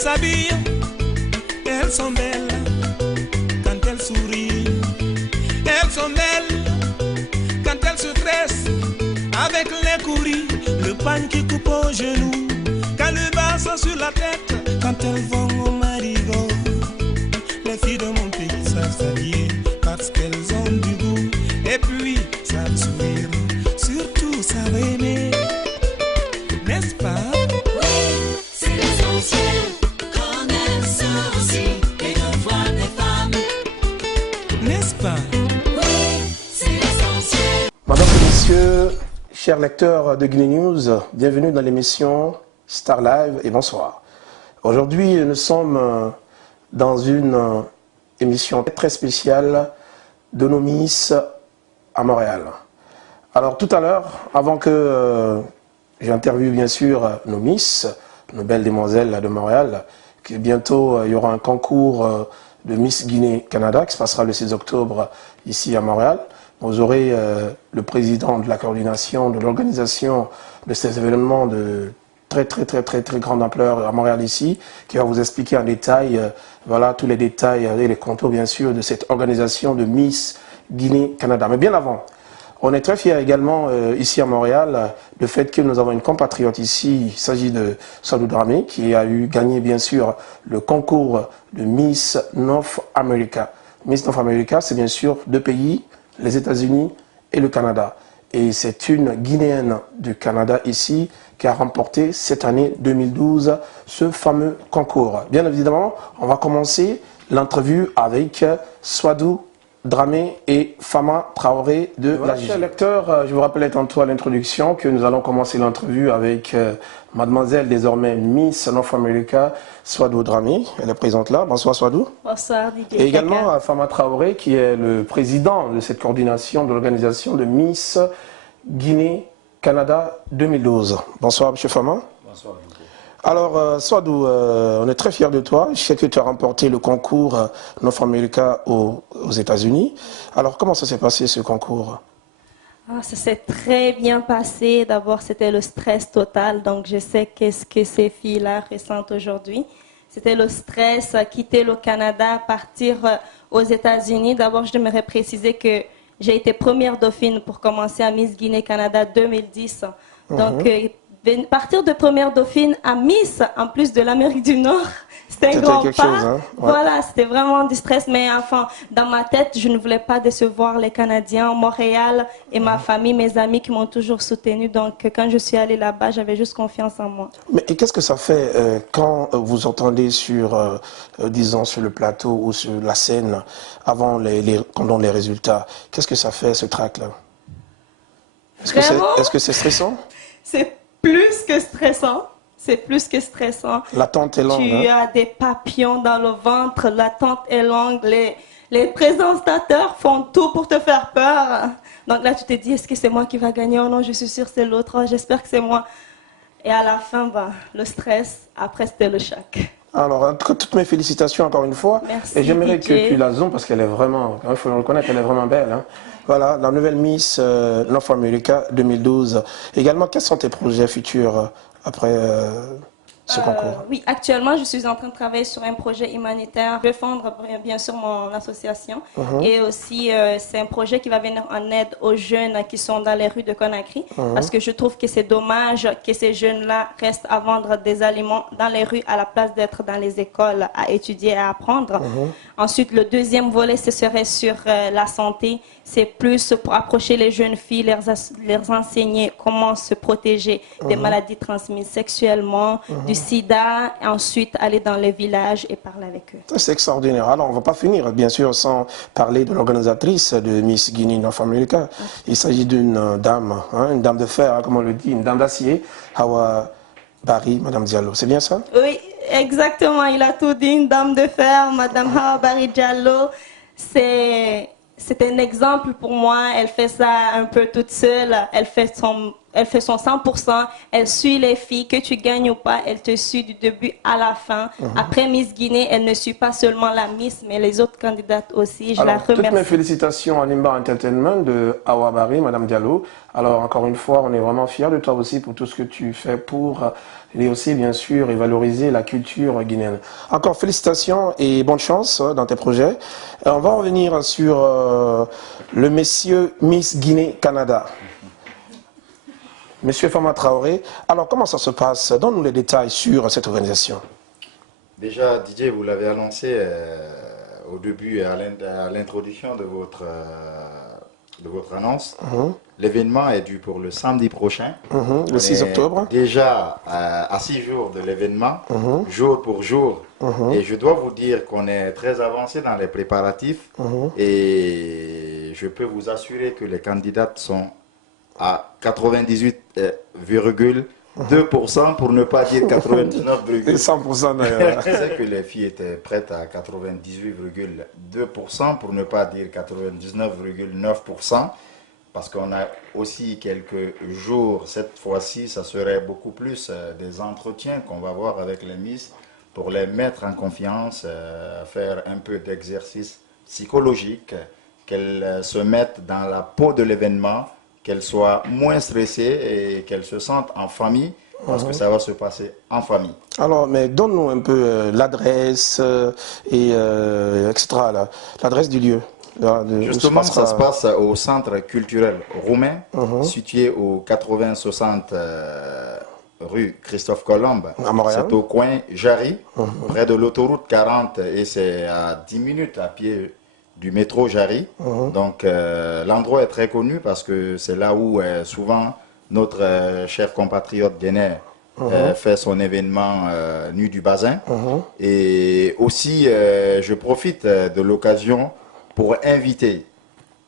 s'habillent, elles sont belles quand elles sourient. Elles sont belles quand elles se tressent avec les couris, le pagne qui coupe aux genoux, quand le bassin sur la tête, quand elles vont au marigot. Les filles de mon pays savent s'habiller parce qu'elles ont du goût, et puis savent sourire, surtout savent aimer, n'est-ce pas? C'est l'essentiel qu'on aime ça aussi, et de voir des femmes, n'est-ce pas? c'est l'essentiel. Mesdames et messieurs, chers lecteurs de Guinée News, bienvenue dans l'émission Star Live et bonsoir. Aujourd'hui, nous sommes dans une émission très spéciale de nos Miss à Montréal. Alors tout à l'heure, avant que j'interviewe bien sûr nos Miss, nos belles demoiselles de Montréal, que bientôt il y aura un concours de Miss Guinée-Canada qui se passera le 6 octobre ici à Montréal. Vous aurez le président de la coordination, de l'organisation de ces événements de très grande ampleur à Montréal ici, qui va vous expliquer en détail, voilà, tous les détails et les contours bien sûr de cette organisation de Miss Guinée-Canada. Mais bien avant, on est très fiers également ici à Montréal du fait que nous avons une compatriote ici, il s'agit de Swadou Dramé, qui a gagné bien sûr le concours de Miss North America. Miss North America, c'est bien sûr deux pays, les États-Unis et le Canada. Et c'est une Guinéenne du Canada ici qui a remporté cette année 2012 ce fameux concours. Bien évidemment, on va commencer l'entrevue avec Swadou Dramé et Fama Traoré de la Chers lecteurs, je vous rappelais tantôt à l'introduction que nous allons commencer l'entrevue avec mademoiselle désormais Miss North America, Swadou Dramé. Elle est présente là. Bonsoir Swadou. Bonsoir DJ. Et également Fama Traoré qui est le président de cette coordination de l'organisation de Miss Guinée-Canada 2012. Bonsoir Monsieur Fama. Bonsoir. Alors, Swadou, on est très fiers de toi. Je sais que tu as remporté le concours North America aux États-Unis. Alors, comment ça s'est passé ce concours? Ça s'est très bien passé. D'abord, c'était le stress total. Donc, je sais qu'est-ce que ces filles-là ressentent aujourd'hui. C'était le stress, quitter le Canada, partir aux États-Unis. D'abord, je devrais préciser que j'ai été première dauphine pour commencer à Miss Guinée-Canada 2010. Donc, partir de première dauphine à Miss, en plus de l'Amérique du Nord, c'était un grand pas. Chose, hein? Ouais. Voilà, c'était vraiment du stress. Mais enfin, dans ma tête, je ne voulais pas décevoir les Canadiens, Montréal et ma famille, mes amis qui m'ont toujours soutenue. Donc, quand je suis allée là-bas, j'avais juste confiance en moi. Mais qu'est-ce que ça fait quand vous entendez sur, disons, sur le plateau ou sur la scène, avant pendant les résultats? Qu'est-ce que ça fait, ce trac-là? Est-ce que c'est stressant? C'est plus que stressant. C'est plus que stressant. L'attente est longue. Tu as des papillons dans le ventre, l'attente est longue. Les présentateurs font tout pour te faire peur. Donc là, tu te dis, est-ce que c'est moi qui va gagner? Oh non, je suis sûre que c'est l'autre. Oh, j'espère que c'est moi. Et à la fin, le stress, après, c'était le choc. Alors, en tout cas, toutes mes félicitations encore une fois. Merci, et j'aimerais DJ. que tu la zoomes parce qu'elle est vraiment, il faut le reconnaître, elle est vraiment belle. Hein. Voilà, la nouvelle Miss North America 2012. Également, quels sont tes projets futurs après ce concours? Oui, actuellement, je suis en train de travailler sur un projet humanitaire. Je vais fondre bien sûr mon association. Et aussi, c'est un projet qui va venir en aide aux jeunes qui sont dans les rues de Conakry. Parce que je trouve que c'est dommage que ces jeunes-là restent à vendre des aliments dans les rues à la place d'être dans les écoles à étudier et à apprendre. Ensuite, le deuxième volet, ce serait sur la santé. C'est plus pour approcher les jeunes filles, leur enseigner comment se protéger des maladies transmises sexuellement, du sida, et ensuite aller dans les villages et parler avec eux. C'est extraordinaire. Alors, on ne va pas finir, bien sûr, sans parler de l'organisatrice de Miss Guinée North America. Il s'agit d'une dame, hein, une dame de fer, hein, comme on le dit, une dame d'acier, Hawa Barry, Madame Diallo. C'est bien ça? Oui, exactement. Il a tout dit, une dame de fer, Madame Hawa Barry Diallo. C'est un exemple pour moi. Elle fait ça un peu toute seule. Elle fait elle fait son 100%, elle suit les filles, que tu gagnes ou pas, elle te suit du début à la fin. Après Miss Guinée, elle ne suit pas seulement la Miss, mais les autres candidates aussi. Je la Alors, toutes mes remercie. félicitations à Nimba Entertainment de Awa Bari, Madame Diallo. Alors, encore une fois, on est vraiment fiers de toi aussi pour tout ce que tu fais pour et aussi, bien sûr, et valoriser la culture guinéenne. Encore félicitations et bonne chance dans tes projets. On va revenir sur le monsieur Miss Guinée-Canada. Monsieur Fama Traoré, alors comment ça se passe? Donne-nous les détails sur cette organisation. Déjà, Didier, vous l'avez annoncé au début, à l'introduction de votre annonce. L'événement est dû pour le samedi prochain. Le 6 octobre. Déjà à 6 jours de l'événement, jour pour jour. Et je dois vous dire qu'on est très avancé dans les préparatifs. Et je peux vous assurer que les candidates sont à 98,2% pour ne pas dire 99,1%. 100% d'ailleurs. Je sais que les filles étaient prêtes à 98,2% pour ne pas dire 99,9%. Parce qu'on a aussi quelques jours, cette fois-ci, ça serait beaucoup plus des entretiens qu'on va avoir avec les Miss pour les mettre en confiance, faire un peu d'exercice psychologique, qu'elles se mettent dans la peau de l'événement, qu'elles soient moins stressées et qu'elles se sentent en famille, parce que ça va se passer en famille. Alors, mais donne-nous un peu l'adresse et etc. L'adresse du lieu. Justement, ça se passe au centre culturel roumain, situé au 80-60 rue Christophe Colomb. À Montréal. C'est au coin Jarry, près de l'autoroute 40, et c'est à 10 minutes à pied du métro Jarry. Donc, l'endroit est très connu parce que c'est là où souvent notre cher compatriote guinéen fait son événement Nuit du Bazin. Et aussi, je profite de l'occasion pour inviter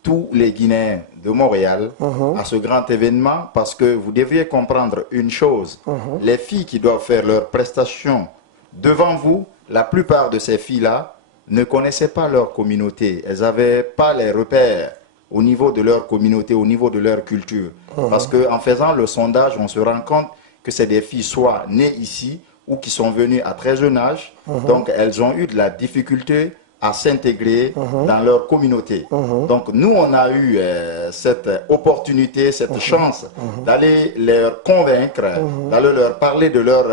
tous les Guinéens de Montréal à ce grand événement, parce que vous devriez comprendre une chose. Les filles qui doivent faire leurs prestations devant vous, la plupart de ces filles-là ne connaissaient pas leur communauté. Elles n'avaient pas les repères au niveau de leur communauté, au niveau de leur culture. Parce qu'en faisant le sondage, on se rend compte que c'est des filles soit nées ici ou qui sont venues à très jeune âge. Donc elles ont eu de la difficulté à s'intégrer dans leur communauté. Donc nous, on a eu cette opportunité, cette chance d'aller leur convaincre, d'aller leur parler de leur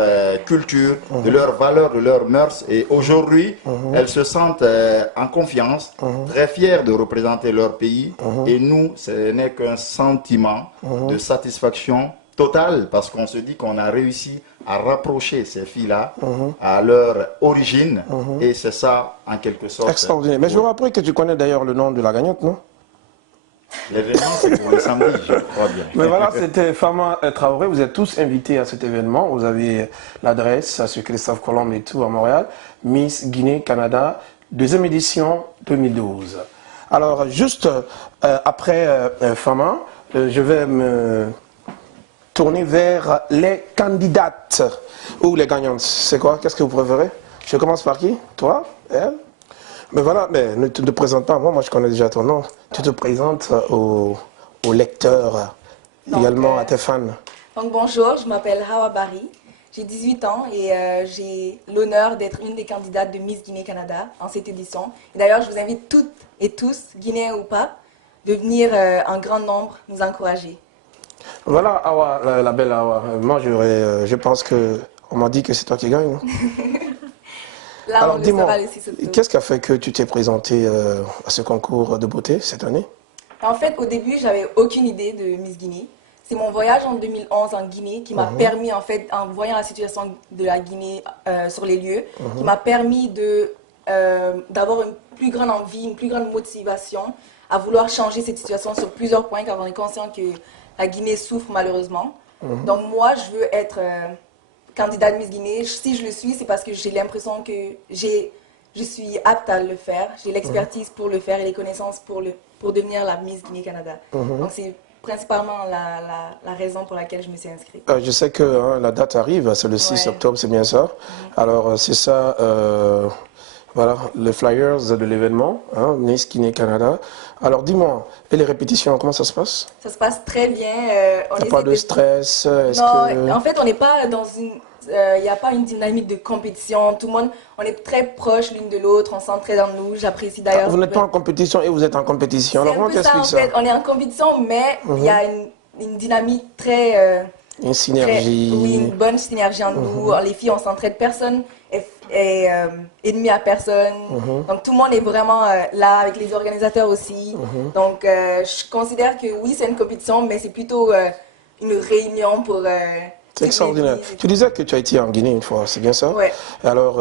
culture, de leurs valeurs, de leurs mœurs. Et aujourd'hui, elles se sentent en confiance, très fières de représenter leur pays. Et nous, ce n'est qu'un sentiment de satisfaction totale, parce qu'on se dit qu'on a réussi à rapprocher ces filles-là à leur origine, et c'est ça en quelque sorte. Extraordinaire. Mais je vous rappelle que tu connais d'ailleurs le nom de la gagnante, non? L'événement, c'est pour le samedi, je crois bien. Mais voilà, c'était Fama Traoré. Vous êtes tous invités à cet événement. Vous avez l'adresse sur Christophe Colomb et tout à Montréal. Miss Guinée-Canada, deuxième édition 2012. Alors, juste après Fama, je vais me tourner vers les candidates ou les gagnantes. C'est quoi? Qu'est-ce que vous préférez? Je commence par qui? Toi? Elle? Mais voilà, mais ne te présente pas. Moi, je connais déjà ton nom. Tu te présentes aux lecteurs, également à tes fans. Donc bonjour, je m'appelle Awa Bari, j'ai 18 ans et j'ai l'honneur d'être une des candidates de Miss Guinée-Canada en cette édition. Et d'ailleurs, je vous invite toutes et tous, Guinéens ou pas, de venir en grand nombre nous encourager. Voilà, Awa, la belle Awa. Moi, je pense que on m'a dit que c'est toi qui gagne. Là, Alors, on le dis-moi, saura le 6 octobre. qu'est-ce qui a fait que tu t'es présenté à ce concours de beauté cette année? En fait, au début, j'avais aucune idée de Miss Guinée. C'est mon voyage en 2011 en Guinée qui m'a permis, en fait, en voyant la situation de la Guinée sur les lieux, qui m'a permis d'avoir une plus grande envie, une plus grande motivation à vouloir changer cette situation sur plusieurs points, car on est conscient que la Guinée souffre malheureusement. Donc moi, je veux être candidate Miss Guinée. Si je le suis, c'est parce que j'ai l'impression que je suis apte à le faire. J'ai l'expertise pour le faire et les connaissances pour devenir la Miss Guinée-Canada. Donc c'est principalement la raison pour laquelle je me suis inscrite. Je sais que la date arrive, c'est le 6 octobre, c'est bien ça. Alors c'est ça, Voilà, les flyers de l'événement, hein, Miss Guinée Canada. Alors dis-moi, et les répétitions, comment ça se passe? Ça se passe très bien. On T'as essaie pas de stress? Est-ce Non, que... en fait, on n'est pas dans une... Il n'y a pas une dynamique de compétition. Tout le monde, on est très proches l'une de l'autre. On s'entraide en nous. J'apprécie Ah, d'ailleurs. vous n'êtes pas en compétition et vous êtes en compétition. Alors C'est un comment peu ça, en t'expliques ça? fait. On est en compétition, mais il y a une dynamique très... Une synergie. oui, une bonne synergie entre nous. Les filles, on s'entraide. Personne est ennemi à personne. Donc tout le monde est vraiment là, avec les organisateurs aussi. Donc je considère que oui, c'est une compétition, mais c'est plutôt une réunion pour... C'est extraordinaire. Tu disais que tu as été en Guinée une fois, c'est bien ça? Ouais. Alors,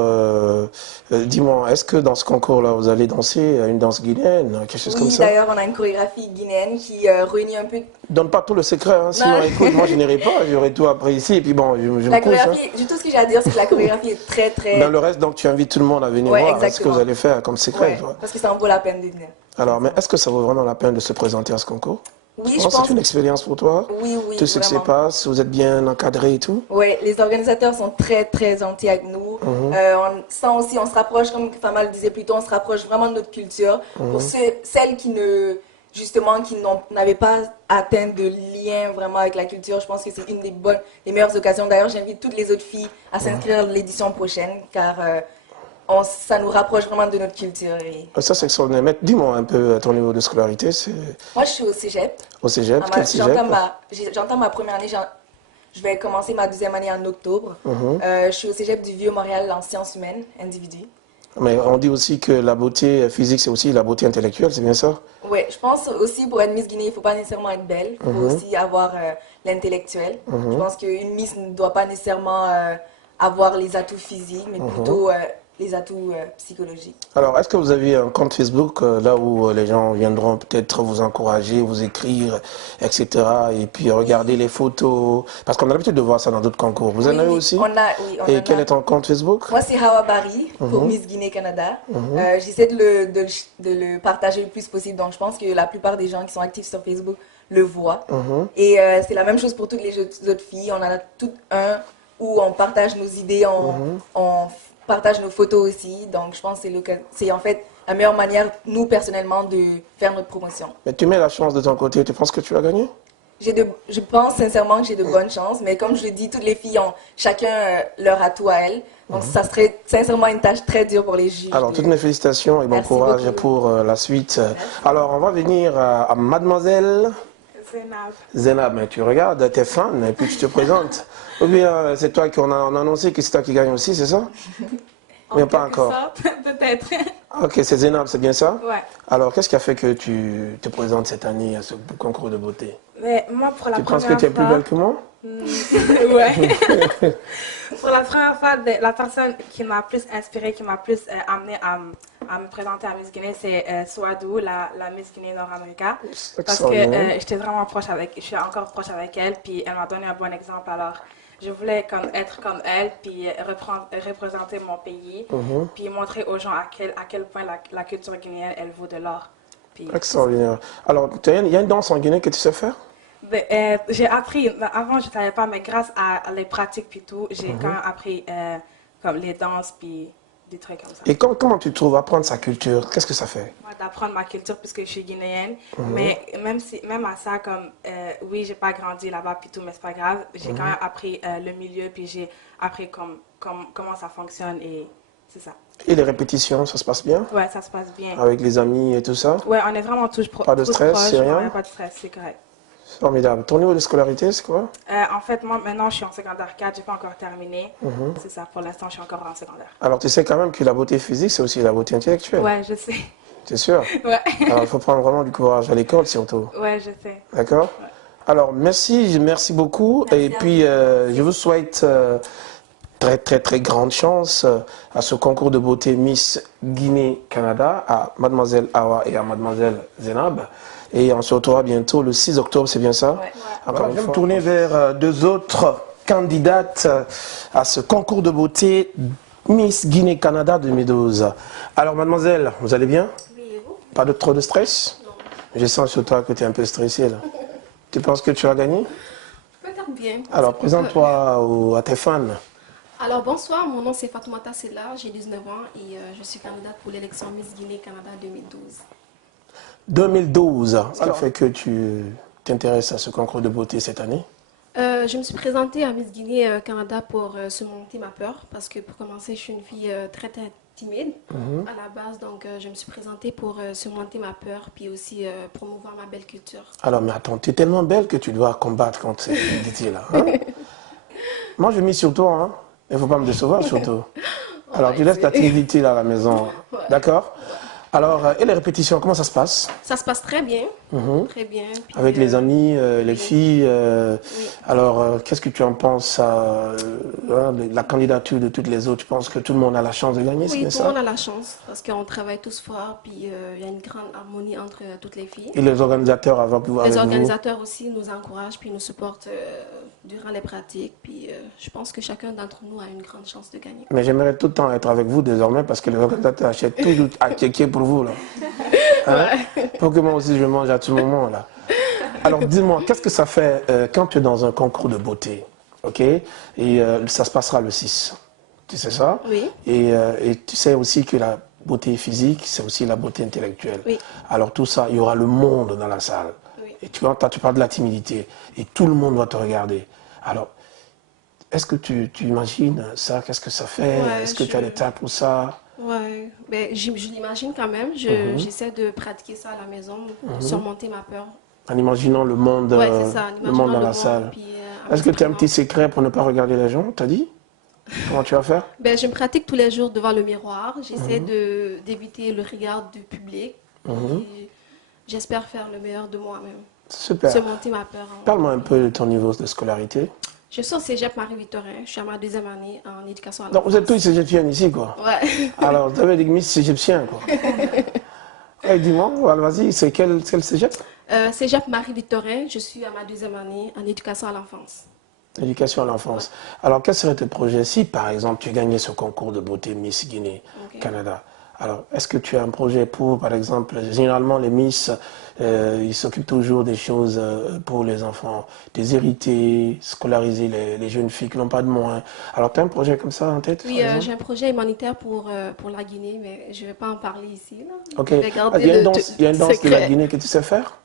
dis-moi, est-ce que dans ce concours-là, vous allez danser une danse guinéenne, quelque chose comme Oui, ça? d'ailleurs, on a une chorégraphie guinéenne qui réunit un peu... Donne pas tout le secret, hein, sinon Non. écoute, moi je n'irai pas, j'aurai tout appris ici, et puis bon, je me La couche. Hein. chorégraphie, tout ce que j'ai à dire, c'est que la chorégraphie est très, très... Dans le reste, donc tu invites tout le monde à venir Ouais, voir ce que exactement. vous allez faire comme secret. Ouais, tu vois. parce que ça en vaut la peine de venir. Alors, mais est-ce que ça vaut vraiment la peine de se présenter à ce concours? Oui, Tu je penses que pense... c'est une expérience pour toi? Oui, oui, Tout ce qui se vraiment. passe, vous êtes bien encadré et tout? Oui, les organisateurs sont très, très gentils avec nous. On sent aussi, on se rapproche, comme Fama le disait plus tôt, on se rapproche vraiment de notre culture. Pour celles qui ne, justement, qui n'avaient pas atteint de lien vraiment avec la culture, je pense que c'est une des meilleures occasions. D'ailleurs, j'invite toutes les autres filles à s'inscrire à l'édition prochaine, car ça nous rapproche vraiment de notre culture. Et... Ça, c'est extraordinaire. Mais dis-moi un peu à ton niveau de scolarité, c'est Moi, je suis au cégep. au cégep, quel cégep? J'entends ma première année, je vais commencer ma deuxième année en octobre. Je suis au cégep du Vieux-Montréal en sciences humaines, individu. Mais on dit aussi que la beauté physique, c'est aussi la beauté intellectuelle, c'est bien ça? Oui, je pense aussi pour être Miss Guinée, il ne faut pas nécessairement être belle, il faut aussi avoir l'intellectuel. Je pense qu'une Miss ne doit pas nécessairement avoir les atouts physiques, mais plutôt les atouts psychologiques. Alors, est-ce que vous avez un compte Facebook là où les gens viendront peut-être vous encourager, vous écrire, etc. Et puis regarder les photos? Parce qu'on a l'habitude de voir ça dans d'autres concours. Vous en avez aussi? Oui, on Et en quel a. est ton compte Facebook? Moi, c'est Hawa Bari pour Miss Guinée Canada. J'essaie de le partager le plus possible. Donc, je pense que la plupart des gens qui sont actifs sur Facebook le voient. Et c'est la même chose pour toutes les autres filles. On en a toutes un où on partage nos idées, on partage nos photos aussi. Donc, je pense que c'est en fait la meilleure manière, nous, personnellement, de faire notre promotion. Mais tu mets la chance de ton côté, tu penses que tu vas gagner? Je pense sincèrement que j'ai de bonnes chances, mais comme je le dis, toutes les filles ont chacun leur atout à elles. Donc, ça serait sincèrement une tâche très dure pour les juges. Alors, toutes mes félicitations et bon Merci courage beaucoup. pour la suite. Alors, on va venir à Mademoiselle Zénab. Mais tu regardes, t'es fan et puis tu te présentes. Ou bien c'est toi qui on a annoncé que c'est toi qui gagne aussi, c'est ça? Mais pas encore. Peut-être. Ok, c'est Zénab, c'est bien ça? Ouais. Alors, qu'est-ce qui a fait que tu te présentes cette année à ce concours de beauté? Mais moi, pour la Tu penses première que tu es plus fois... belle que moi? Ouais. Pour la première fois, la personne qui m'a plus inspirée, qui m'a plus amenée à me présenter à Miss Guinée, c'est Souadou, la Miss Guinée Nord-América. Parce que j'étais vraiment proche avec, je suis encore proche avec elle, puis elle m'a donné un bon exemple. Alors, je voulais être comme elle, puis représenter mon pays, puis montrer aux gens à quel point la culture guinéenne, elle vaut de l'or. Puis, Extraordinaire. Alors, il y a une danse en Guinée que tu sais faire? j'ai appris, avant je ne savais pas, mais grâce à les pratiques puis tout, j'ai quand même appris comme les danses puis des trucs comme ça. Et comment tu trouves apprendre sa culture? Qu'est-ce que ça fait? Moi, d'apprendre ma culture puisque je suis guinéenne, mais même à ça, comme oui, j'ai pas grandi là-bas puis tout, mais c'est pas grave, j'ai quand même appris le milieu puis j'ai appris comment ça fonctionne et c'est ça. Et les répétitions, ça se passe bien? Ouais, ça se passe bien. Avec les amis et tout ça? Ouais, on est vraiment tous proches. Pas de stress, c'est rien? Non, pas de stress, c'est correct. Formidable. Ton niveau de scolarité, c'est quoi? En fait, moi, maintenant, je suis en secondaire 4, j'ai pas encore terminé. C'est ça, pour l'instant, je suis encore en secondaire. Alors, tu sais quand même que la beauté physique, c'est aussi la beauté intellectuelle. Ouais, je sais. C'est sûr? Ouais. Alors, il faut prendre vraiment du courage à l'école, surtout. Ouais, je sais. D'accord? Ouais. Alors, merci beaucoup. Merci et puis, je vous souhaite très, très, très grande chance à ce concours de beauté Miss Guinée-Canada, à Mademoiselle Awa et à Mademoiselle Zénab. Et on se retrouvera bientôt le 6 octobre, c'est bien ça? Ouais. Encore je vais me tourner vers deux autres candidates à ce concours de beauté Miss Guinée-Canada 2012. Alors, mademoiselle, vous allez bien? Oui, et vous? Pas de trop de stress? Non. Je sens sur toi que tu es un peu stressée là. Tu penses que tu vas gagner? Peut-être bien. Alors, présente-toi à tes fans. Alors bonsoir, mon nom c'est Fatoumata Sella, j'ai 19 ans et je suis candidate pour l'élection Miss Guinée Canada 2012. 2012, ce qui fait que tu t'intéresses à ce concours de beauté cette année? Je me suis présentée à Miss Guinée Canada pour surmonter ma peur parce que pour commencer, je suis une fille très timide à la base, donc je me suis présentée pour surmonter ma peur puis aussi promouvoir ma belle culture. Alors, mais attends, tu es tellement belle que tu dois combattre contre ces timidité-là. Hein? Moi, je mise sur toi, hein. Il ne faut pas me décevoir surtout. Alors, tu laisses ta timidité là à la maison, d'accord? Alors, et les répétitions, comment ça se passe? Ça se passe très bien, très bien. Puis, avec les amis, les filles. Oui. Alors, qu'est-ce que tu en penses à la candidature de toutes les autres? Tu penses que tout le monde a la chance de gagner, c'est Oui, bien tout ça? le monde a la chance parce qu'on travaille tous fort, puis il y a une grande harmonie entre toutes les filles. Et les organisateurs avant pouvoir Les avec vous? organisateurs aussi nous encouragent, puis nous supportent durant les pratiques. Puis je pense que chacun d'entre nous a une grande chance de gagner. Mais j'aimerais tout le temps être avec vous désormais parce que les organisateurs achètent tout à kéké pour vous, là. Hein? Pour que moi aussi je mange à tout moment, là. Alors dis-moi, qu'est-ce que ça fait quand tu es dans un concours de beauté, ok? Et ça se passera le 6, tu sais ça? Oui. Et tu sais aussi que la beauté physique, c'est aussi la beauté intellectuelle. Oui. Alors tout ça, il y aura le monde dans la salle. Oui. Et tu parles de la timidité, et tout le monde va te regarder. Alors, est-ce que tu imagines ça? Qu'est-ce que ça fait? Ouais, Est-ce que tu as des tas pour ça? Ouais, ben, je l'imagine quand même. J'essaie de pratiquer ça à la maison, surmonter ma peur. En imaginant le monde, Ouais, c'est ça, en le monde imaginant dans le la monde, salle. puis, Est-ce que tu as un petit secret pour ne pas regarder les gens? T'as dit? Comment tu vas faire? Ben, je me pratique tous les jours devant le miroir. J'essaie d'éviter le regard du public. Puis j'espère faire le meilleur de moi-même. Super. Surmonter ma peur. Parle-moi un peu de ton niveau de scolarité. Je suis au cégep Marie-Victorin. Je suis à ma 2e année en éducation à Donc vous êtes l'enfance. tous cégeptiennes ici, quoi. Ouais. Alors, vous avez des Miss cégeptiens, quoi. Et dis-moi, voilà, vas-y, c'est quel cégep? Cégep Marie-Victorin. Je suis à ma 2e année en éducation à l'enfance. Éducation à l'enfance. Alors, quels seraient tes projets si, par exemple, tu gagnais ce concours de beauté Miss Guinée, Canada? Alors, est-ce que tu as un projet pour, par exemple, généralement les Miss, ils s'occupent toujours des choses pour les enfants, des hérités, scolariser les jeunes filles qui n'ont pas de moyens. Alors, tu as un projet comme ça en tête? Oui, j'ai un projet humanitaire pour la Guinée, mais je ne vais pas en parler ici. Là. Ok. Je vais garder Il y a une le danse, il y a une danse de la secret. Guinée que tu sais faire?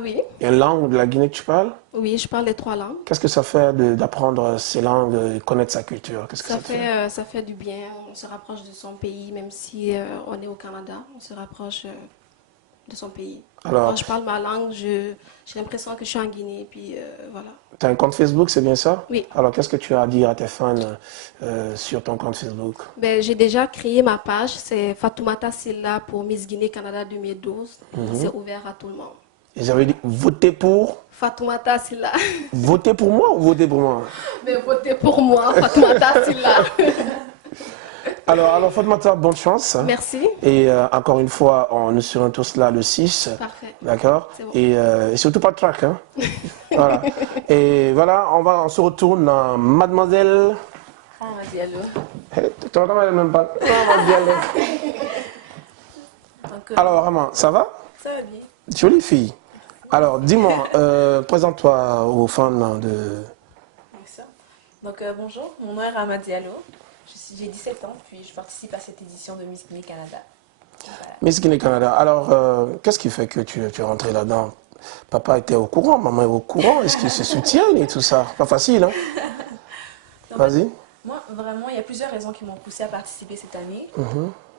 Oui. Il y a une langue de la Guinée que tu parles? Oui, je parle les 3 langues. Qu'est-ce que ça fait d'apprendre ces langues, de connaître sa culture? Qu'est-ce que ça te fait? Ça fait du bien. On se rapproche de son pays, même si on est au Canada. On se rapproche de son pays. Alors, Quand je parle ma langue, j'ai l'impression que je suis en Guinée. Puis voilà. tu as un compte Facebook, c'est bien ça? Oui. Alors, qu'est-ce que tu as à dire à tes fans sur ton compte Facebook? Ben, j'ai déjà créé ma page. C'est Fatoumata Sella pour Miss Guinée Canada 2012. C'est ouvert à tout le monde. Et j'avais dit, votez pour... Fatoumata Sella. Votez pour moi ou votez pour moi? Mais votez pour moi, Fatoumata Sella. Alors Fatoumata, bonne chance. Merci. Et encore une fois, on est sur un tous là le 6. Parfait. D'accord? C'est bon. Et surtout pas de trac. Hein? Voilà. Et voilà, on se retourne dans Mademoiselle... Ah, Diallo. Tu entends même pas? Mademoiselle. Alors, Raman, ça va? Ça va bien. Jolie fille. Alors, dis-moi, présente-toi aux fans de... Merci. Donc, bonjour, mon nom est Rama Diallo. J'ai 17 ans, puis je participe à cette édition de Miss Guinée Canada. Voilà. Miss Guinée Canada. Alors, qu'est-ce qui fait que tu es rentré là-dedans? Papa était au courant, maman est au courant. Est-ce qu'ils se soutiennent et tout ça? Pas facile, hein? Vas-y. Moi, vraiment, il y a plusieurs raisons qui m'ont poussée à participer cette année.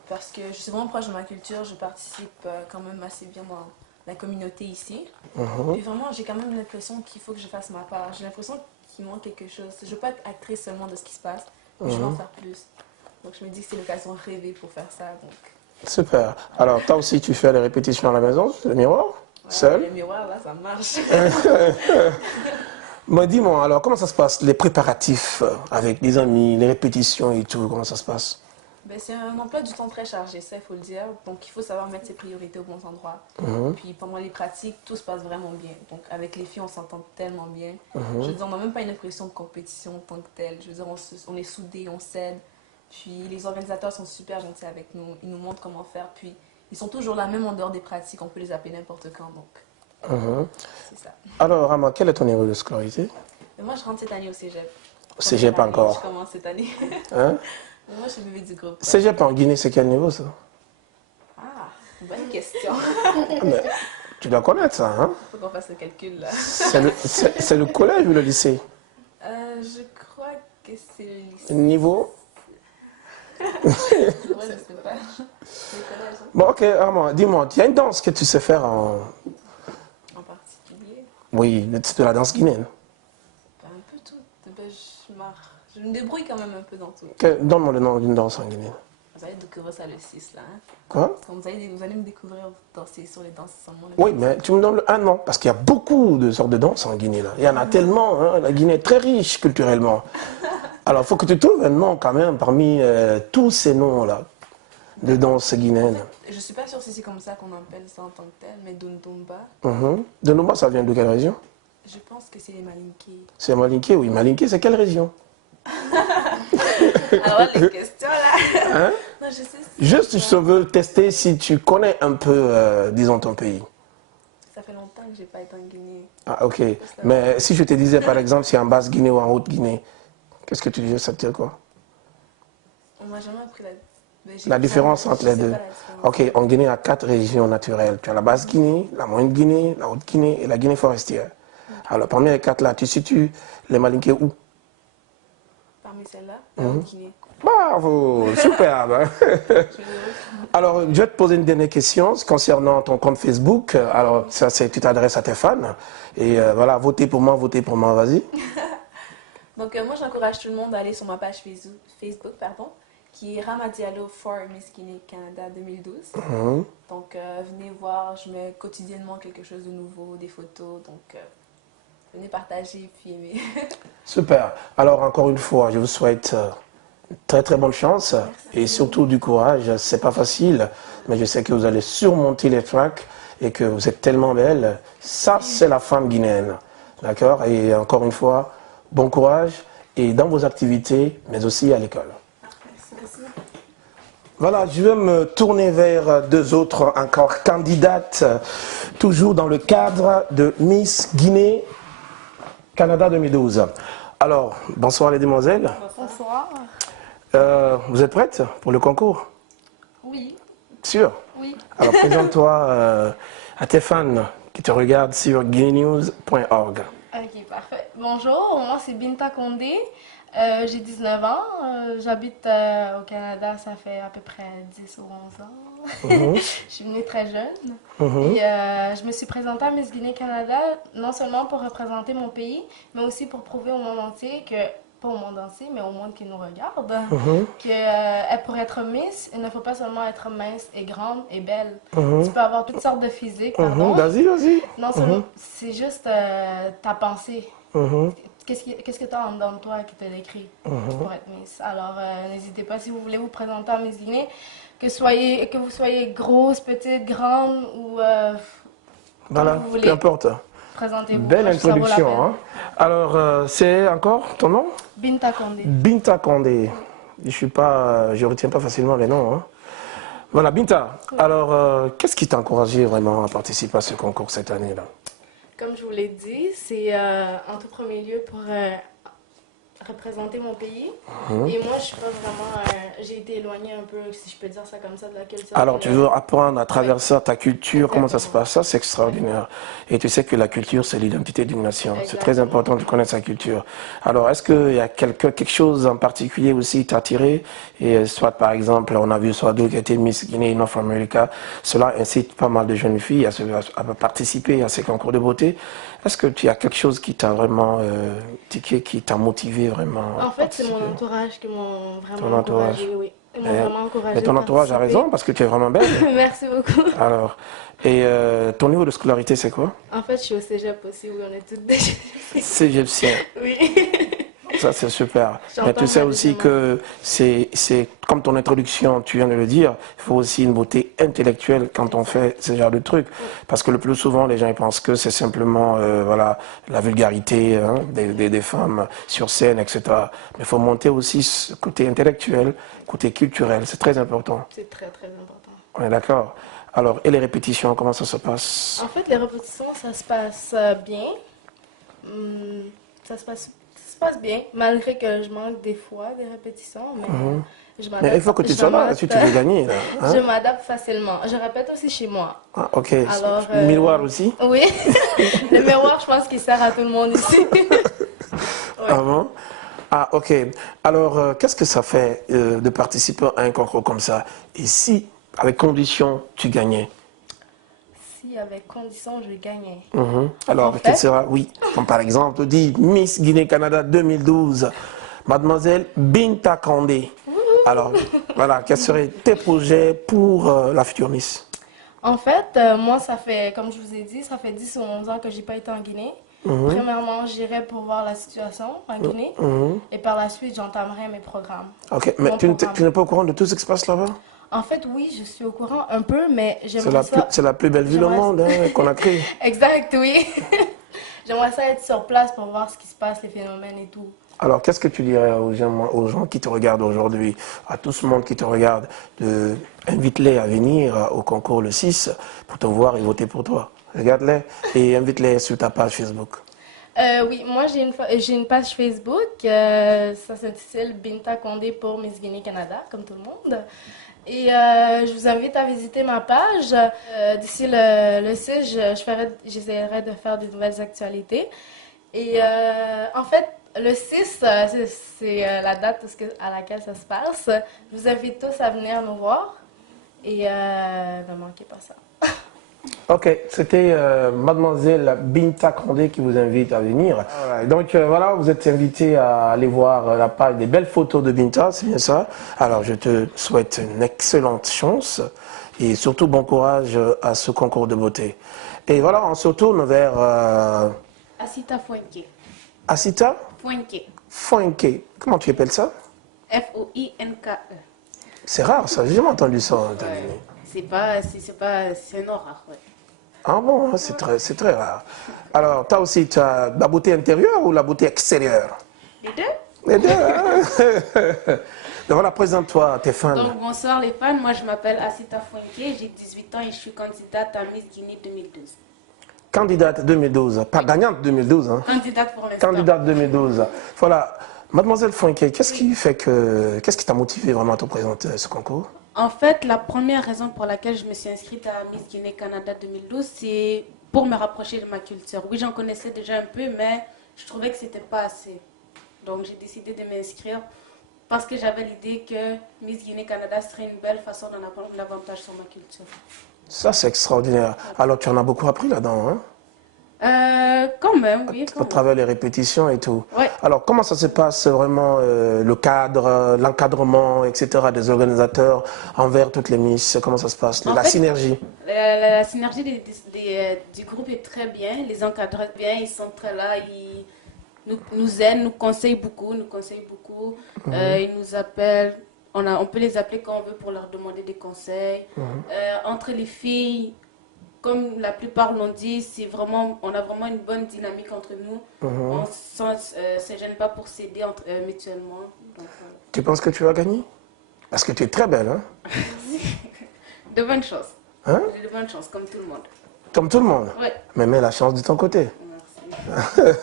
Parce que je suis vraiment proche de ma culture, je participe quand même assez bien dans la communauté ici. Et vraiment, j'ai quand même l'impression qu'il faut que je fasse ma part. J'ai l'impression qu'il manque quelque chose. Je ne veux pas être actrice seulement de ce qui se passe, mais je veux en faire plus. Donc je me dis que c'est l'occasion rêvée pour faire ça. Donc. Super. Alors, toi aussi, tu fais les répétitions à la maison, le miroir, seul? Le miroir, là, ça marche. Moi, dis-moi, alors, comment ça se passe, les préparatifs avec les amis, les répétitions et tout, comment ça se passe? Ben, c'est un emploi du temps très chargé, ça, il faut le dire. Donc, il faut savoir mettre ses priorités aux bons endroits. Puis, pendant les pratiques, tout se passe vraiment bien. Donc, avec les filles, on s'entend tellement bien. Je veux dire, on n'a même pas une impression de compétition en tant que telle. Je veux dire, on est soudés, on s'aide. Puis, les organisateurs sont super gentils avec nous. Ils nous montrent comment faire. Puis, ils sont toujours là, même en dehors des pratiques. On peut les appeler n'importe quand. Donc, c'est ça. Alors, Rama, quel est ton niveau de scolarité? Mais moi, je rentre cette année au cégep. Cégep Première année, encore. Je commence cette année. Hein? Moi, je suis bébé du groupe. Cégep en Guinée, c'est quel niveau ça? Ah, bonne question. Mais tu dois connaître ça, hein? Faut qu'on fasse le calcul, là. C'est le collège ou le lycée? Je crois que c'est le lycée. Niveau? Ouais, je sais pas. C'est le collège, hein, Bon, ok, Armand, dis-moi, il y a une danse que tu sais faire en... en particulier. Oui, c'est de la danse guinéenne. Ben, un peu tout. Ben, je me débrouille quand même un peu dans tout. Donne-moi le nom d'une danse en Guinée. Vous allez découvrir ça le 6, là. Hein. Quoi? Quand vous allez me découvrir danser sur les danses seulement. Oui, mais tu me donnes un nom, parce qu'il y a beaucoup de sortes de danses en Guinée. Là. Il y en a tellement, hein. La Guinée est très riche culturellement. Alors, il faut que tu trouves un nom quand même parmi tous ces noms-là de danse guinéenne. En fait, je suis pas sûre si c'est comme ça qu'on appelle ça en tant que tel, mais Dundumba, De Nomba, ça vient de quelle région? je pense que c'est les Malinké. C'est Malinké, oui. Malinké, c'est quelle région? Alors là, les questions là. Hein? Non, je sais. Juste, je veux tester si tu connais un peu, disons, ton pays. Ça fait longtemps que j'ai pas été en Guinée. Ah, ok. Mais si je te disais, par exemple, si en Basse-Guinée ou en Haute-Guinée, qu'est-ce que tu disais? Ça te dit quoi? On m'a jamais appris La différence entre les deux. Ok, en Guinée, il y a 4 régions naturelles. Tu as la Basse-Guinée, la Moyenne-Guinée, la Haute-Guinée et la Guinée forestière. Alors, parmi les 4 là, tu situes les Malinké où? Parmi celles-là, la Haute-Guinée. Bravo, superbe. Alors, je vais te poser une dernière question concernant ton compte Facebook. Alors, ça, c'est tu t'adresses à tes fans. Et voilà, votez pour moi, vas-y. Donc, moi, j'encourage tout le monde à aller sur ma page Facebook, qui est Ramadialo for Miss Guinée Canada 2012. Donc, venez voir, je mets quotidiennement quelque chose de nouveau, des photos. Donc, venez partager puis aimer. Super. Alors, encore une fois, je vous souhaite très très bonne chance. Merci. Et surtout du courage. C'est pas facile, mais je sais que vous allez surmonter les tracks et que vous êtes tellement belle. Ça, c'est la femme guinéenne. D'accord? Et encore une fois, bon courage et dans vos activités, mais aussi à l'école. Voilà, je vais me tourner vers 2 autres encore candidates, toujours dans le cadre de Miss Guinée Canada 2012. Alors, bonsoir les demoiselles. Bonsoir. Vous êtes prêtes pour le concours? Oui. Sûr? Oui. Alors, présente-toi à tes fans qui te regardent sur guinenews.org. Ok, parfait. Bonjour, moi c'est Binta Condé. J'ai 19 ans. J'habite au Canada, ça fait à peu près 10 ou 11 ans. Je suis venue très jeune. Et je me suis présentée à Miss Guinée Canada, non seulement pour représenter mon pays, mais aussi pour prouver au monde entier que, pas au monde entier, mais au monde qui nous regarde, que pour être Miss, il ne faut pas seulement être mince et grande et belle. Tu peux avoir toutes sortes de physiques, pardon. Vas-y. Non seulement, c'est juste ta pensée. Qu'est-ce que tu as en dedans de toi qui te décrit pour être Miss? Alors, n'hésitez pas, si vous voulez vous présenter à Miss Guinée, que vous soyez grosse, petite, grande ou Voilà, vous voulez. peu importe. Présentez-vous. Belle Ça vaut la introduction. peine. Hein. Alors, c'est encore ton nom? Binta Condé. Binta Condé. Je retiens pas facilement les noms. Hein. Voilà, Binta. Alors, qu'est-ce qui t'a encouragé vraiment à participer à ce concours cette année-là? Comme je vous l'ai dit, c'est en tout premier lieu pour représenter mon pays. Et moi, je suis pas vraiment... j'ai été éloignée un peu, si je peux dire ça comme ça, de la culture. Alors, tu veux apprendre à travers ça ta culture, comment ça se Exactement. passe? Ça, c'est extraordinaire. Et tu sais que la culture, c'est l'identité d'une nation. C'est très Exactement. important de connaître sa culture. Alors, est-ce qu'il y a quelque chose en particulier aussi qui t'a attiré? Et soit, par exemple, on a vu Soado qui a été Miss Guinée North America. Cela incite pas mal de jeunes filles à participer à ces concours de beauté. Est-ce que tu as quelque chose qui t'a vraiment tiqué, qui t'a motivé vraiment? En fait, c'est mon entourage qui m'ont Ton vraiment entourage. encouragé, oui. Ils m'ont vraiment encouragé. Mais ton à entourage a participer. raison parce que tu es vraiment belle. Merci beaucoup. Alors, et ton niveau de scolarité, c'est quoi? En fait, je suis au cégep aussi, oui, on est toutes déjà. Cégeptien. Oui. Ça, c'est super. J'entends Mais tu sais ma aussi deuxième que c'est comme ton introduction, tu viens de le dire, il faut aussi une beauté intellectuelle quand on fait ce genre de trucs. Parce que le plus souvent, les gens ils pensent que c'est simplement voilà, la vulgarité hein, des femmes sur scène, etc. Mais il faut monter aussi ce côté intellectuel, côté culturel. C'est très important. C'est très, très important. On est d'accord? Alors, et les répétitions, comment ça se passe? En fait, les répétitions, ça se passe bien. Ça se passe Ça se passe bien, malgré que je manque des fois des répétitions, mais je m'adapte. Mais il faut que tu sois là si tu veux gagner. Là, hein? Je m'adapte facilement. Je répète aussi chez moi. Ah, ok. Alors, Le miroir aussi? Oui. Le miroir, je pense qu'il sert à tout le monde ici. Ah bon? Ah, ok. Alors, qu'est-ce que ça fait de participer à un concours comme ça? Et si, avec condition, tu gagnais? Si, avec condition, je gagnais. Alors, En quel fait? sera, oui, comme par exemple, dit Miss Guinée-Canada 2012, Mademoiselle Binta Kandé. Alors, voilà, quels seraient tes projets pour la future Miss? En fait, moi, ça fait, comme je vous ai dit, ça fait 10 ou 11 ans que j'ai pas été en Guinée. Premièrement, j'irai pour voir la situation en Guinée. Et par la suite, j'entamerai mes programmes. Ok, mais Mon tu programme. n'es pas au courant de tout ce qui se passe là-bas? En fait, oui, je suis au courant un peu, mais j'aimerais C'est la plus belle ville au j'aimerais- monde hein, qu'on a créée. Exact, oui. J'aimerais ça être sur place pour voir ce qui se passe, les phénomènes et tout. Alors, qu'est-ce que tu dirais aux gens qui te regardent aujourd'hui, à tout ce monde qui te regarde, invite-les à venir au concours le 6 pour te voir et voter pour toi. Regarde-les et invite-les sur ta page Facebook. Oui, moi j'ai une page Facebook, ça s'intitule Binta Kandé pour Miss Guinée Canada, comme tout le monde. Et je vous invite à visiter ma page. D'ici le 6, j'essaierai de faire des nouvelles actualités. Et en fait, le 6, c'est la date à laquelle ça se passe. Je vous invite tous à venir nous voir et ne manquez pas ça. Ok, c'était Mademoiselle Binta Kandé qui vous invite à venir. Donc voilà, vous êtes invité à aller voir la page des belles photos de Binta, c'est bien ça. Alors je te souhaite une excellente chance et surtout bon courage à ce concours de beauté. Et voilà, on se retourne vers Asita Fuenke. Asita Fuenke. Fuenke. Comment tu appelles ça? F-O-I-N-K-E. C'est rare ça, j'ai jamais entendu ça aux États-Unis. C'est un nom rare, ouais. Ah bon, hein, c'est très rare. Alors, toi aussi, tu as la beauté intérieure ou la beauté extérieure? Les deux? Les deux, hein? Donc voilà, présente-toi à tes fans. Donc bonsoir les fans, moi je m'appelle Asita Fuenke, j'ai 18 ans et je suis candidate à Miss Guinée 2012. Candidate 2012, pas gagnante 2012. Hein? Candidate pour l'instant. Candidate 2012. Voilà. Mademoiselle Fuenke, qu'est-ce qui t'a motivé vraiment à te présenter à ce concours? En fait, la première raison pour laquelle je me suis inscrite à Miss Guinée Canada 2012, c'est pour me rapprocher de ma culture. Oui, j'en connaissais déjà un peu, mais je trouvais que c'était pas assez. Donc j'ai décidé de m'inscrire parce que j'avais l'idée que Miss Guinée Canada serait une belle façon d'en apprendre davantage sur ma culture. Ça, c'est extraordinaire. Alors, tu en as beaucoup appris là-dedans, hein? Quand même, oui. À travers les répétitions et tout. Ouais. Alors, comment ça se passe vraiment, le cadre, l'encadrement, etc., des organisateurs envers toutes les Miss? Comment ça se passe? La synergie? La synergie du groupe est très bien. Les encadreurs bien, ils sont très là. Ils nous aident, nous conseillent beaucoup. Ils nous appellent. On peut les appeler quand on veut pour leur demander des conseils. Entre les filles, comme la plupart l'ont dit, on a vraiment une bonne dynamique entre nous. On ne se gêne pas pour s'aider mutuellement. Donc, Tu penses que tu vas gagner? Parce que tu es très belle, hein? de bonnes choses. Hein? J'ai de bonnes chances, comme tout le monde. Comme tout le monde? Oui. Mais mets la chance de ton côté. Merci.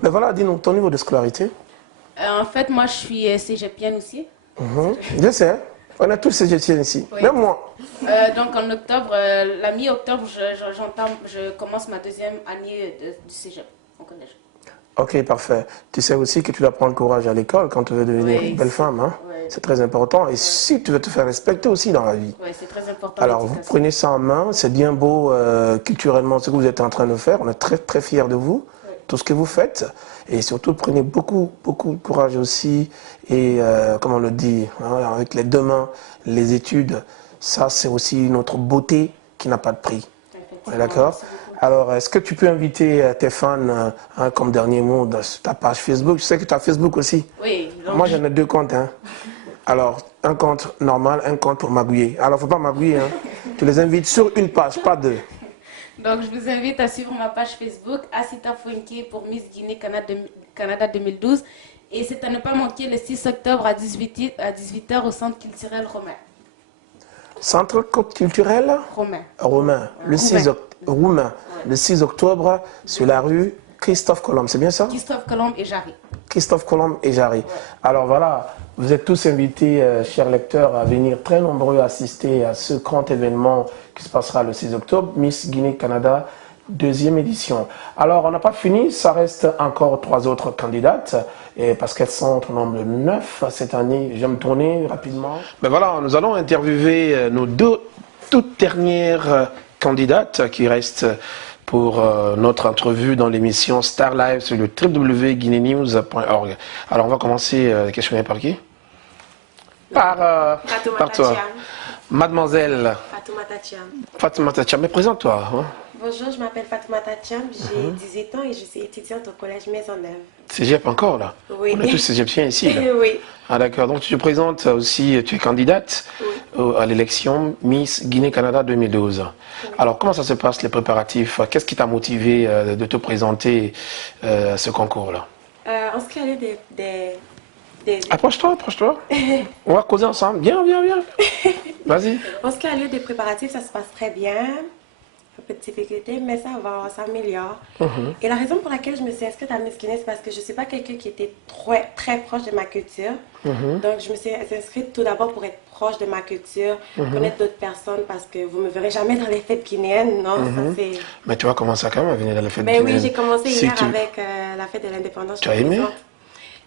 Mais voilà, dis-nous, ton niveau de scolarité? En fait, moi, je suis cégepienne aussi. Je sais. On a tous ces étudiants ici, Oui. même moi. Donc en octobre, la mi-octobre, je commence ma deuxième année du cégep au collège. Ok, parfait. Tu sais aussi que tu dois prendre courage à l'école quand tu veux devenir Oui, une belle femme. Hein? oui. C'est très important. Et si tu veux te faire respecter aussi dans la vie. Oui, c'est très important. Alors, vous l'éducation. prenez ça en main. C'est bien beau culturellement ce que vous êtes en train de faire. On est très, très fiers de vous, tout ce que vous faites. Et surtout, prenez beaucoup, beaucoup de courage aussi. Et comme on le dit, hein, avec les deux mains, les études, ça, c'est aussi notre beauté qui n'a pas de prix. On est d'accord? Alors, est-ce que tu peux inviter tes fans, comme dernier mot, sur ta page Facebook? Je sais que tu as Facebook aussi. Oui. Donc, Moi, j'en ai deux comptes. Hein. Alors, un compte normal, un compte pour magouiller. Alors, il ne faut pas magouiller. Hein. Tu les invites sur une page, pas deux. Donc, je vous invite à suivre ma page Facebook, Asita Fuenke pour Miss Guinée Canada 2012. Et c'est à ne pas manquer le 6 octobre à 18h au Centre culturel romain. Centre culturel Romain. romain. Le 6 octobre, sur la rue Christophe Colombe, c'est bien ça? Christophe Colombe et Jarry. Christophe Colombe et Jarry. Alors voilà, vous êtes tous invités, chers lecteurs, à venir très nombreux assister à ce grand événement qui se passera le 6 octobre, Miss Guinée-Canada, 2e édition. Alors on n'a pas fini, ça reste encore 3 autres candidates, et parce qu'elles sont au nombre de 9 cette année. Je vais me tourner rapidement. Mais voilà, nous allons interviewer nos 2 toutes dernières candidates qui restent pour notre entrevue dans l'émission Star Live sur le www.guineanews.org. Alors on va commencer questionner par qui? Par toi. Mademoiselle Fatoumata Thiam. Fatoumata Thiam, mais présente-toi. Hein? Bonjour, je m'appelle Fatoumata Thiam, j'ai 18 ans et je suis étudiante au collège Maisonneuve. Cégep encore là? Oui. On est tous cégepiens ici là. Oui. Ah d'accord, donc tu te présentes aussi, tu es candidate à l'élection Miss Guinée-Canada 2012. Oui. Alors comment ça se passe les préparatifs? Qu'est-ce qui t'a motivé de te présenter à ce concours-là? En ce qui est des... Approche-toi. On va causer ensemble. Viens. Vas-y. En ce qui est des préparatifs, ça se passe très bien. Un peu de difficulté, mais ça va, ça s'améliore. Et la raison pour laquelle je me suis inscrite à Miss Guinée, c'est parce que je ne suis pas quelqu'un qui était très proche de ma culture. Donc, je me suis inscrite tout d'abord pour être proche de ma culture, connaître d'autres personnes, parce que vous ne me verrez jamais dans les fêtes guinéennes. Non, ça c'est... Mais tu vas commencer quand même à venir dans les fêtes guinéennes. Oui, j'ai commencé hier avec la fête de l'indépendance. Tu as aimé?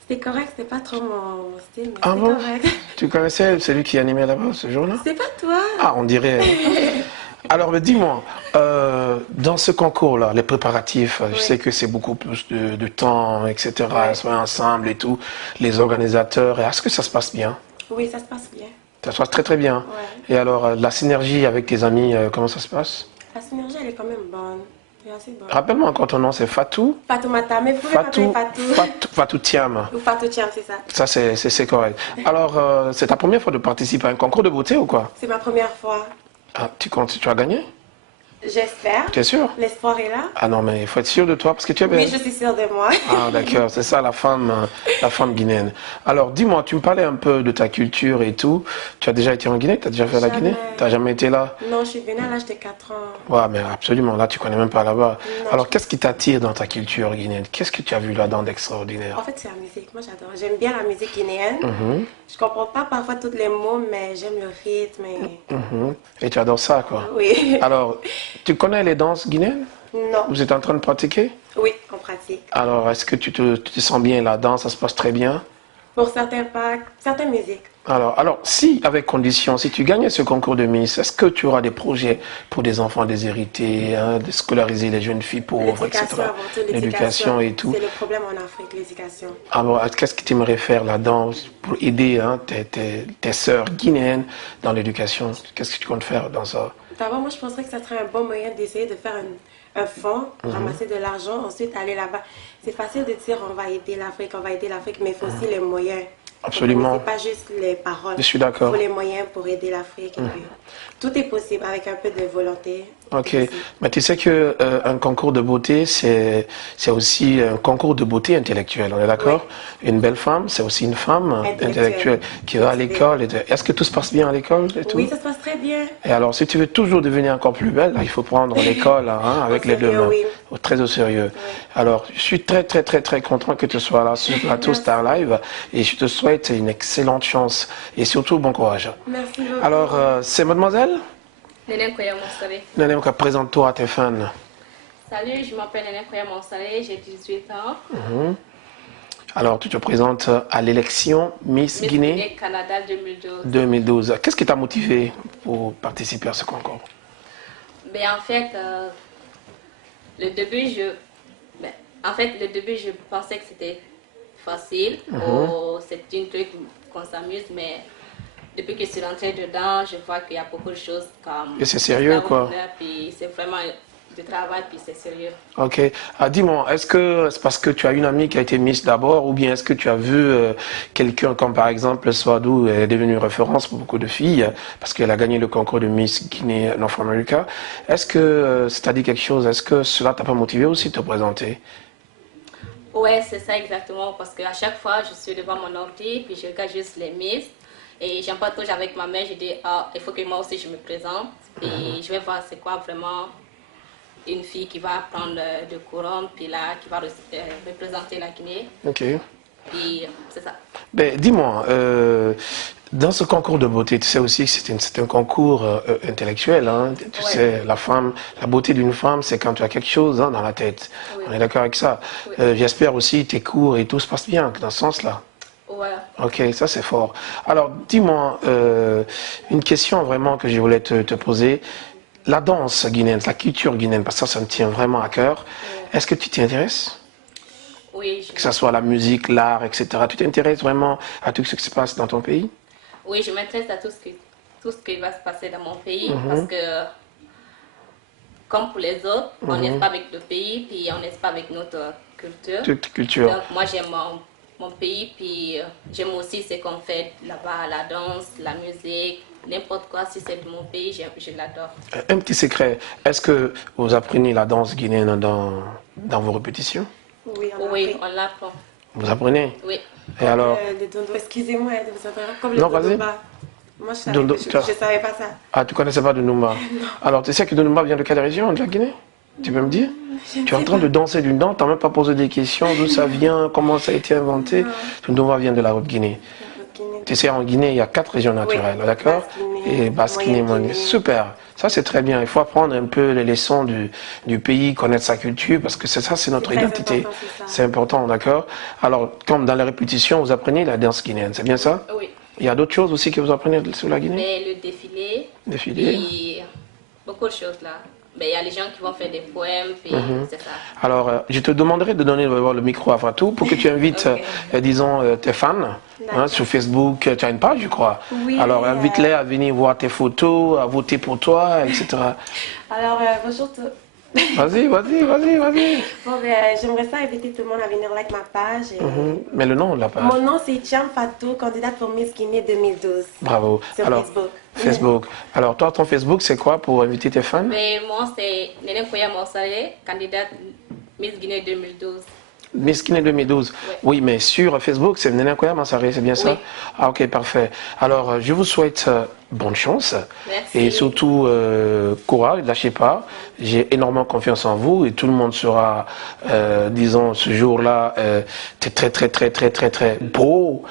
C'était correct, c'était pas trop mon style, mais c'était correct. Tu connaissais celui qui animait là-bas ce jour-là? C'est pas toi. Ah, on dirait... Alors, dis-moi, dans ce concours-là, les préparatifs, je sais que c'est beaucoup plus de temps, etc., soit ensemble et tout, les organisateurs, est-ce que ça se passe bien? Oui, ça se passe bien. Ça se passe très très bien. Ouais. Et alors, la synergie avec tes amis, comment ça se passe? La synergie, elle est quand même bonne. Rappelle-moi encore ton nom, c'est Fatou? Fatoumata, mais vous pouvez m'appeler Fatou. Fatou Thiam. Ou Fatou Thiam, c'est ça. Ça, c'est correct. Alors, c'est ta première fois de participer à un concours de beauté ou quoi? C'est ma première fois. Ah, tu as gagné? J'espère. Tu es sûr? L'espoir est là. Ah non, mais il faut être sûr de toi parce que tu es belle. Oui, je suis sûre de moi. Ah d'accord, c'est ça la femme guinéenne. Alors dis-moi, tu me parlais un peu de ta culture et tout. Tu as déjà été en Guinée? Tu as déjà fait la Guinée? Tu n'as jamais été là? Non, je suis venue à l'âge de 4 ans. Ouais, mais absolument, là tu connais même pas là-bas. Alors qu'est-ce qui t'attire dans ta culture guinéenne? Qu'est-ce que tu as vu là-dedans d'extraordinaire? En fait, c'est la musique. Moi, j'adore. J'aime bien la musique guinéenne. Je comprends pas parfois tous les mots, mais j'aime le rythme. Et tu adores ça, quoi? Oui. Alors, tu connais les danses guinéennes? Non. Vous êtes en train de pratiquer? Oui, on pratique. Alors, est-ce que tu te sens bien là-dedans? Ça se passe très bien? Pour certains pas, certaines musiques. Alors, si, avec condition, si tu gagnes ce concours de Miss, est-ce que tu auras des projets pour des enfants déshérités, de scolariser les jeunes filles pauvres, etc. L'éducation et tout. C'est le problème en Afrique, l'éducation. Alors, qu'est-ce que tu aimerais faire là-dedans pour aider tes sœurs guinéennes dans l'éducation? Qu'est-ce que tu comptes faire dans ça? D'abord, moi, je penserais que ça serait un bon moyen d'essayer de faire un fonds, ramasser de l'argent, ensuite aller là-bas. C'est facile de dire on va aider l'Afrique, mais il faut aussi les moyens. Absolument. C'est pas juste les paroles. Je suis d'accord. Il faut les moyens pour aider l'Afrique. Tout est possible avec un peu de volonté. Ok, mais tu sais que un concours de beauté, c'est aussi un concours de beauté intellectuelle, on est d'accord? Oui. Une belle femme, c'est aussi une femme intellectuelle qui va à l'école. Est-ce que tout se passe bien à l'école et tout? Oui, ça se passe très bien. Et alors, si tu veux toujours devenir encore plus belle, là, il faut prendre l'école avec les deux mains, très au sérieux. Oui. Alors, je suis très content que tu sois là sur le plateau Star Live et je te souhaite une excellente chance et surtout bon courage. Merci beaucoup. Alors, c'est mademoiselle? Néné Koya Monsalé. Néné, présente-toi à tes fans. Salut, je m'appelle Néné Koya Monsalé, j'ai 18 ans. Alors, tu te présentes à l'élection Miss Guinée Canada 2012. 2012. Qu'est-ce qui t'a motivé pour participer à ce concours? Ben, en fait, le début, je pensais que c'était facile. C'est une truc qu'on s'amuse, mais depuis que je suis rentrée dedans, je vois qu'il y a beaucoup de choses comme... Et c'est sérieux, quoi. Puis c'est vraiment du travail, puis c'est sérieux. Ok. Dis-moi, est-ce que c'est parce que tu as une amie qui a été Miss d'abord, ou bien est-ce que tu as vu quelqu'un comme par exemple Swadou est devenue référence pour beaucoup de filles, parce qu'elle a gagné le concours de Miss Guinée North America. Est-ce que ça t'a dit quelque chose? Est-ce que cela t'a pas motivé aussi de te présenter? Ouais, c'est ça exactement, parce qu'à chaque fois, je suis devant mon ordi, puis je regarde juste les Miss. Et j'en partage avec ma mère, j'ai dit, il faut que moi aussi je me présente. Et je vais voir c'est quoi vraiment une fille qui va prendre de couronne, puis là, qui va représenter la Guinée. Ok. Puis c'est ça. Ben, dis-moi, dans ce concours de beauté, tu sais aussi que c'est un concours intellectuel. Hein? Tu sais, la beauté d'une femme, c'est quand tu as quelque chose dans la tête. Oui. On est d'accord avec ça. Oui. J'espère aussi tes cours et tout se passe bien dans ce sens-là. Ouais. Ok, ça c'est fort. Alors, dis-moi, une question vraiment que je voulais te poser. La danse guinéenne, la culture guinéenne, parce que ça me tient vraiment à cœur. Ouais. Est-ce que tu t'y intéresses? Oui. Que ce soit la musique, l'art, etc. Tu t'intéresses vraiment à tout ce qui se passe dans ton pays? Oui, je m'intéresse à tout ce qui va se passer dans mon pays parce que, comme pour les autres, on n'est pas avec le pays, puis on n'est pas avec notre culture. Donc, moi, j'aime mon pays, puis j'aime aussi ce qu'on fait là-bas, la danse, la musique, n'importe quoi. Si c'est de mon pays, je l'adore. Un petit secret, est-ce que vous apprenez la danse guinéenne dans vos répétitions? Oui, on l'apprend. Vous apprenez? Oui. Et alors? Le dondo, excusez-moi de vous interrompre, comme le non, Dondumba. Moi, je ne savais pas ça. Ah, tu ne connaissais pas de Dondumba? Alors, tu sais que Dondumba vient de quelle région de la Guinée? Tu peux me dire? Tu es en train de danser d'une danse, tu n'as même pas posé des questions, d'où ça vient, comment ça a été inventé. Dondumba vient de la Haute-Guinée. Tu sais, en Guinée, il y a 4 régions naturelles, d'accord? Et Basse-Guinée, Moyen-Guinée. Super. Ça, c'est très bien. Il faut apprendre un peu les leçons du pays, connaître sa culture, parce que c'est notre identité. C'est important, d'accord? Alors, comme dans les répétitions, vous apprenez la danse guinéenne, c'est bien ça? Oui. Il y a d'autres choses aussi que vous apprenez sur la Guinée? Mais le défilé. Et beaucoup de choses là. Mais il y a les gens qui vont faire des poèmes, puis c'est ça. Alors, je te demanderai de donner le micro à Fatou pour que tu invites, disons, tes fans sur Facebook. Tu as une page, je crois. Oui. Alors, invite-les à venir voir tes photos, à voter pour toi, etc. Alors, bonjour. Vas-y. Bon, j'aimerais ça inviter tout le monde à venir like ma page. Mais le nom de la page? Mon nom, c'est Thiam Fatou, candidate pour Miss Guinée 2012. Bravo. Sur alors, Facebook. Alors, toi, ton Facebook, c'est quoi pour inviter tes fans? Mais moi, c'est Néné Koya Morsale, candidate Miss Guinée 2012. Miss Guinée 2012. Oui, mais sur Facebook, c'est Néné Koya Morsale, c'est bien ça? Oui. Ah, ok, parfait. Alors, je vous souhaite bonne chance. Merci. Et surtout, courage, lâchez pas. J'ai énormément confiance en vous et tout le monde sera, disons, ce jour-là, très beau.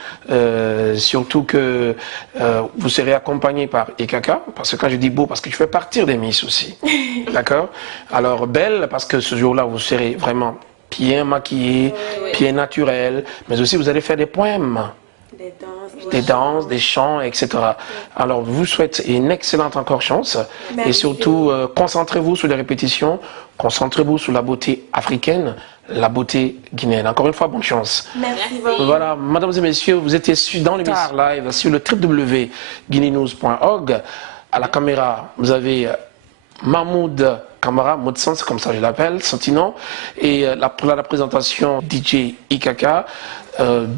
Surtout que vous serez accompagné par Ikaka, parce que quand je dis beau, parce que je fais partir des Miss aussi. D'accord? Alors, belle, parce que ce jour-là, vous serez vraiment bien maquillé, bien naturel, mais aussi vous allez faire des poèmes. Des danses, des chants, etc. Alors, je vous souhaite une excellente encore chance. Merci. Et surtout, concentrez-vous sur les répétitions, concentrez-vous sur la beauté africaine, la beauté guinéenne. Encore une fois, bonne chance. Merci beaucoup. Voilà, mesdames et messieurs, vous étiez dans l'émission live sur le www.guinenews.org. À la caméra, vous avez Mahmoud Kamara, Moudsan, c'est comme ça que je l'appelle, Santino, et pour la présentation DJ Ikaka.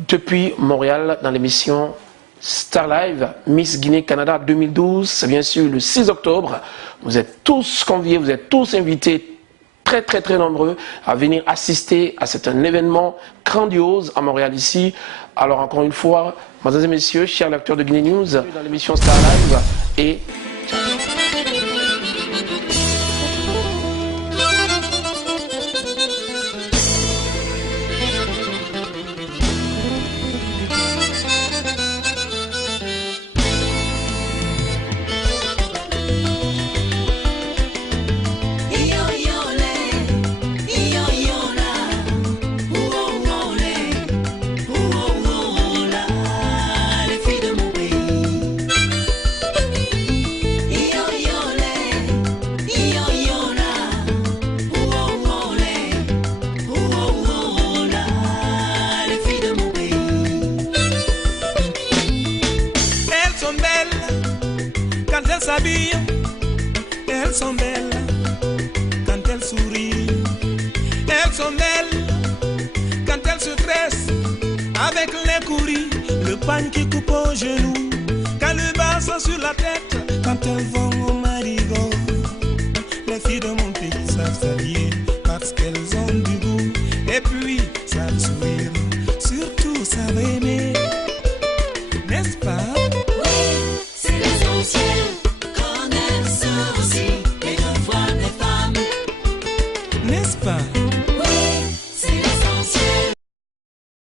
Depuis Montréal dans l'émission Star Live Miss Guinée Canada 2012, c'est bien sûr le 6 octobre. Vous êtes tous conviés, vous êtes tous invités, très nombreux, à venir assister à cet événement grandiose à Montréal ici. Alors encore une fois, mesdames et messieurs, chers lecteurs de Guinée News, dans l'émission Star Live et elles sont belles quand elles sourient, elles sont belles quand elles se tressent avec les couris, le pan qui coupe aux genoux, quand le bassin sur la tête, quand elles vont